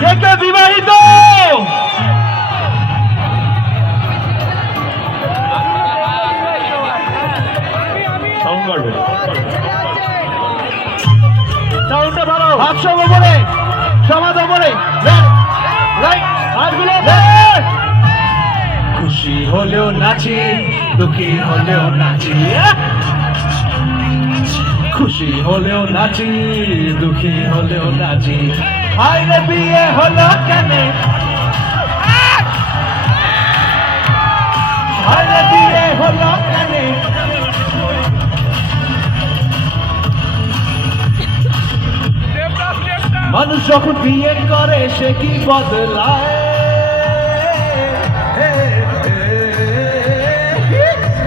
কে কে বিবাহিত? সাউন্ডটা ভালো, হাত সব ওপরে, সমাজ ওপরে, খুশি হলেও নাচি, দুঃখী হলেও নাচি, খুশি হলেও নাচি, দুঃখী হলেও নাচি। হায়রে বিয়ে হলো কেন, হায়রে বিয়ে হলো কেন, মানুষ যখন বিয়ে করে সে কি বদলায়,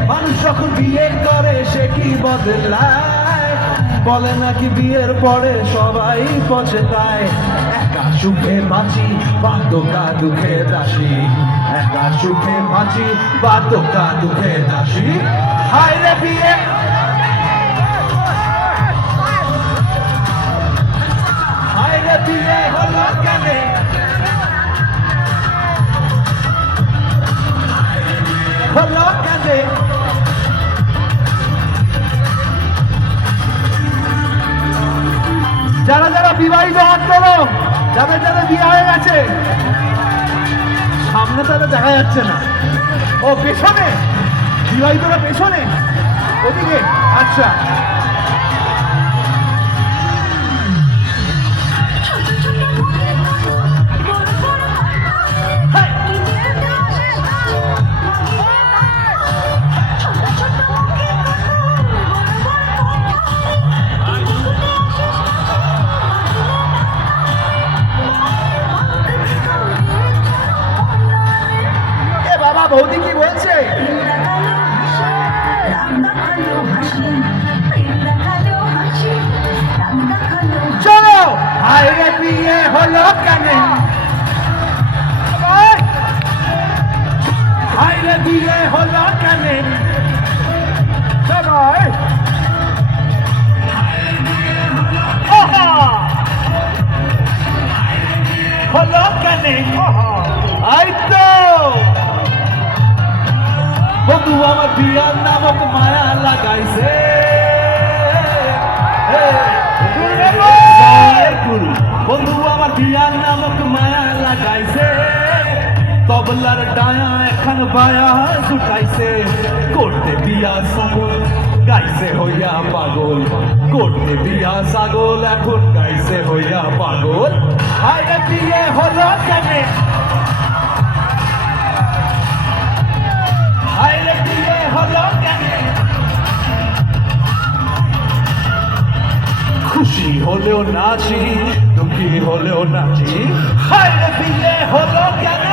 মানুষ যখন বিয়ে করে সে কি বদলায়, বলে নাকি বিয়ের পরে সবাই পছতায়। একা সুখে বাঁচি বা দোকা দুঃখে দাসী, একা সুখে বাঁচি বা দোকা দুঃখে দাসী। হায়রে বিয়ে, হায়রে বিয়ে হলো কেন, হলো কেন, যারা যারা বিবাহিত হাত তোলো, যাদের যাদের বিয়ে হয়ে গেছে। সামনে তাহলে দেখা যাচ্ছে না, ও পেছনে বিবাহিতরা, পেছনে ওদিকে। আচ্ছা, বৌদি কি বলছে? চলো, হায়রে বিয়ে হলো কেন, হায়রে বিয়ে হলো কেন, সবাই হলো কেন, এই তো বন্ধু আমার বিয়ার নামক মায়া লাগাইছে, বন্ধু আমার বিয়ার নামক মায়া লাগাইছে, তবলার ডায়া এখন বায়া ছুটাইছে, করতে বিয়া ছাগল গাইছে হইয়া পাগল, করতে বিয়া ছাগল এখন গাইছে হইয়া পাগল। হায়রে বিয়ে হলো কেন, হায়রে বিয়ে হলো কেন, খুশি হলেও নাচি, দুঃখী হলেও নাচি। হায়রে বিয়ে হলো কেন,